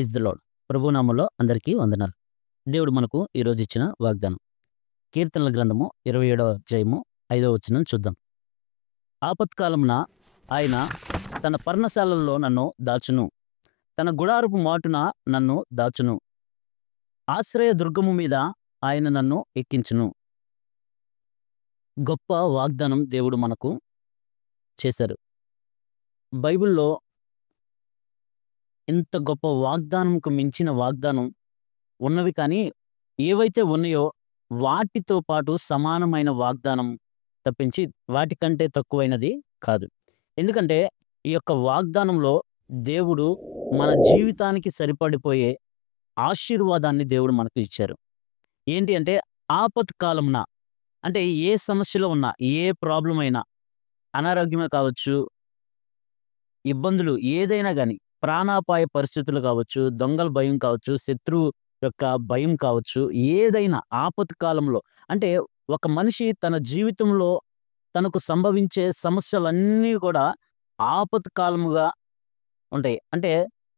Praise the lord. ప్రభునామంలో అందరికీ వందనాలు. దేవుడు మనకు ఈరోజు ఇచ్చిన వాగ్దానం. కీర్తనల గ్రంథము 27వ అధ్యాయము 5వ వచనం చూద్దాం. ఆపత్కాలమున ఆయన తన పర్ణశాలల్లో నన్ను దాచును. తన గుడారపు మాటున నన్ను దాచును. ఆశ్రయ దుర్గము మీద ఆయన నన్ను ఎక్కించును. గొప్ప వాగ్దానం దేవుడు మనకు చేశారు. బైబిల్‌లో ఇంత గొప్ప వాగ్దానంకు మించిన వాగ్దానం ఉన్నవి కానీ, ఏవైతే ఉన్నాయో వాటితో పాటు సమానమైన వాగ్దానం తప్పించి వాటికంటే తక్కువైనది కాదు. ఎందుకంటే ఈ యొక్క వాగ్దానంలో దేవుడు మన జీవితానికి సరిపడిపోయే ఆశీర్వాదాన్ని దేవుడు మనకు ఇచ్చారు. ఏంటి అంటే ఆపత్కాలమున అంటే ఏ సమస్యలో ఉన్నా, ఏ ప్రాబ్లమ్ అయినా, అనారోగ్యమే కావచ్చు, ఇబ్బందులు ఏదైనా గాని, ప్రాణాపాయ పరిస్థితులు కావచ్చు, దొంగల భయం కావచ్చు, శత్రువు యొక్క భయం కావచ్చు, ఏదైనా ఆపత్కాలంలో అంటే ఒక మనిషి తన జీవితంలో తనకు సంభవించే సమస్యలన్నీ కూడా ఆపత్కాలముగా ఉంటాయి. అంటే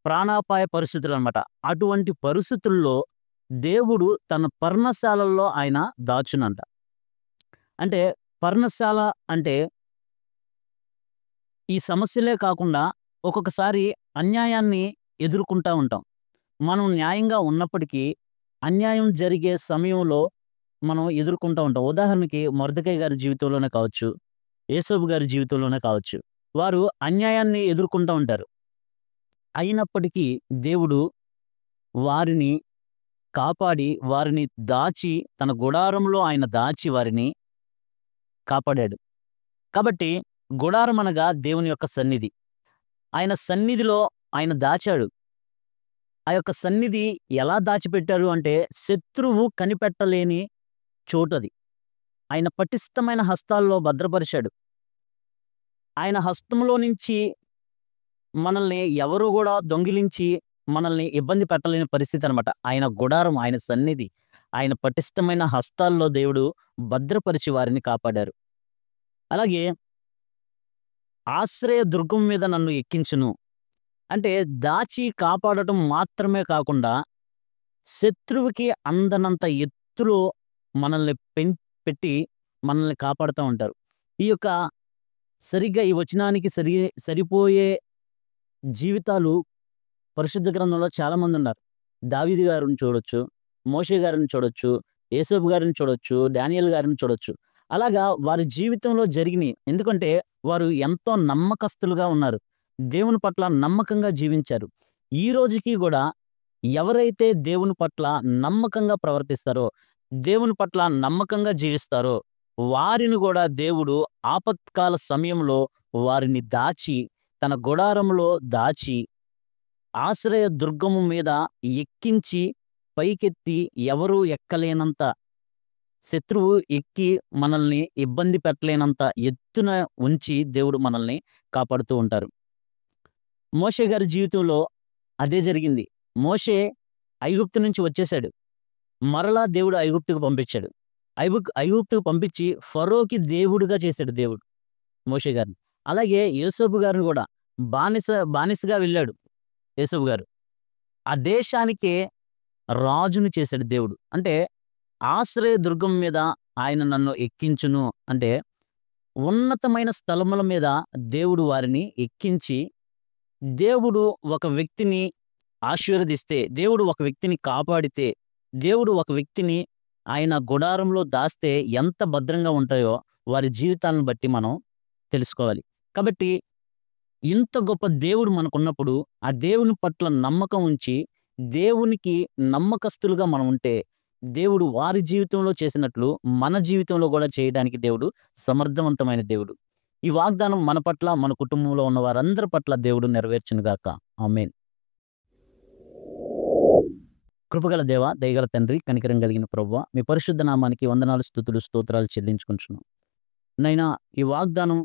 ప్రాణాపాయ పరిస్థితులనమాట. అటువంటి పరిస్థితుల్లో దేవుడు తన పర్ణశాలల్లో ఆయన దాచునంట. అంటే పర్ణశాల అంటే ఈ సమస్యలే కాకుండా ఒక్కొక్కసారి అన్యాయాన్ని ఎదుర్కొంటా ఉంటాం. మనం న్యాయంగా ఉన్నప్పటికీ అన్యాయం జరిగే సమయంలో మనం ఎదుర్కొంటా ఉంటాం. ఉదాహరణకి మొర్దెకై గారి జీవితంలోనే కావచ్చు, యేసోబు గారి జీవితంలోనే కావచ్చు. వారు అన్యాయాన్ని ఎదుర్కొంటా ఉంటారు. అయినప్పటికీ దేవుడు వారిని కాపాడి, వారిని దాచి తన గుడారంలో ఆయన దాచి వారిని కాపాడాడు. కాబట్టి గుడారం అనగా దేవుని యొక్క సన్నిధి. ఆయన సన్నిధిలో ఆయన దాచాడు. ఆ యొక్క సన్నిధి ఎలా దాచిపెట్టారు అంటే శత్రువు కనిపెట్టలేని చోటది. ఆయన పటిష్టమైన హస్తాల్లో భద్రపరిచాడు. ఆయన హస్తంలో నుంచి మనల్ని ఎవరు గూడా దొంగిలించి మనల్ని ఇబ్బంది పెట్టలేని పరిస్థితనమాట. ఆయన గుడారం, ఆయన సన్నిధి, ఆయన పటిష్టమైన హస్తాల్లో దేవుడు భద్రపరిచి వారిని కాపాడారు. అలాగే ఆశ్రయ దుర్గం మీద నన్ను ఎక్కించును. అంటే దాచి కాపాడటం మాత్రమే కాకుండా శత్రువుకి అందనంత ఎత్తులో మనల్ని పెట్టి మనల్ని కాపాడుతా ఉంటారు. ఈ యొక్క సరిగ్గా ఈ వచనానికి సరిపోయే జీవితాలు పరిశుద్ధ గ్రంథంలో చాలామందున్నారు. దావీదు గారిని చూడొచ్చు, మోషే గారిని చూడొచ్చు, యేసోబు గారిని చూడొచ్చు, డానియేల్ గారిని చూడొచ్చు. అలాగా వారి జీవితంలో జరిగినియి. ఎందుకంటే వారు ఎంతో నమ్మకస్తులుగా ఉన్నారు. దేవుని పట్ల నమ్మకంగా జీవించారు. ఈ రోజుకి గూడా ఎవరైతే దేవుని పట్ల నమ్మకంగా ప్రవర్తిస్తారో, దేవుని పట్ల నమ్మకంగా జీవిస్తారో, వారిని గూడా దేవుడు ఆపత్కాల సమయంలో వారిని దాచి, తన గుడారంలో దాచి, ఆశ్రయ దుర్గము మీద ఎక్కించి, పైకెత్తి ఎవరు ఎక్కలేనంత శత్రువు ఎక్కి మనల్ని ఇబ్బంది పెట్టలేనంత ఎత్తున ఉంచి దేవుడు మనల్ని కాపాడుతూ ఉంటారు. మోషే గారి జీవితంలో అదే జరిగింది. మోషే ఐగుప్తు నుంచి వచ్చేసాడు. మరలా దేవుడు ఐగుప్తుకు పంపించాడు. ఐగుప్తుకు పంపించి ఫరోకి దేవుడుగా చేశాడు దేవుడు మోషే గారిని. అలాగే యోసేపు గారిని గూడా బానిసగా వెళ్ళాడు యోసేపు గారు. ఆ దేశానికే రాజుని చేశాడు దేవుడు. అంటే ఆశ్రయ దుర్గం మీద ఆయన నన్ను ఎక్కించును అంటే ఉన్నతమైన స్థలముల మీద దేవుడు వారిని ఎక్కించి, దేవుడు ఒక వ్యక్తిని ఆశీర్వదిస్తే, దేవుడు ఒక వ్యక్తిని కాపాడితే, దేవుడు ఒక వ్యక్తిని ఆయన గుడారంలో దాస్తే ఎంత భద్రంగా ఉంటాయో వారి జీవితాలను బట్టి మనం తెలుసుకోవాలి. కాబట్టి ఇంత గొప్ప దేవుడు మనకున్నప్పుడు ఆ దేవుని పట్ల నమ్మకం ఉంచి, దేవునికి నమ్మకస్తులుగా మనం ఉంటే, దేవుడు వారి జీవితంలో చేసినట్లు మన జీవితంలో గూడా చేయడానికి దేవుడు సమర్థవంతమైన దేవుడు. ఈ వాగ్దానం మన పట్ల, మన కుటుంబంలో ఉన్న వారందరి పట్ల దేవుడు నెరవేర్చునుగాక. ఆమేన్. కృపగల దేవా, దయగల తండ్రి, కనికరం కలిగిన ప్రభువా, మీ పరిశుద్ధ నామానికి వందనాలు, స్తుతులు, స్తోత్రాలు చెల్లించుకుంటున్నాం. నైనా ఈ వాగ్దానం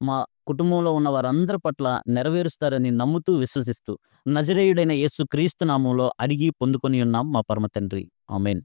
మా కుటుంబంలో ఉన్న వారందరి పట్ల నెరవేరుస్తారని నమ్ముతూ, విశ్వసిస్తూ నజరేయుడైన యేసు క్రీస్తు నామంలో అడిగి పొందుకొని ఉన్నాం మా పరమ తండ్రి. ఆమేన్.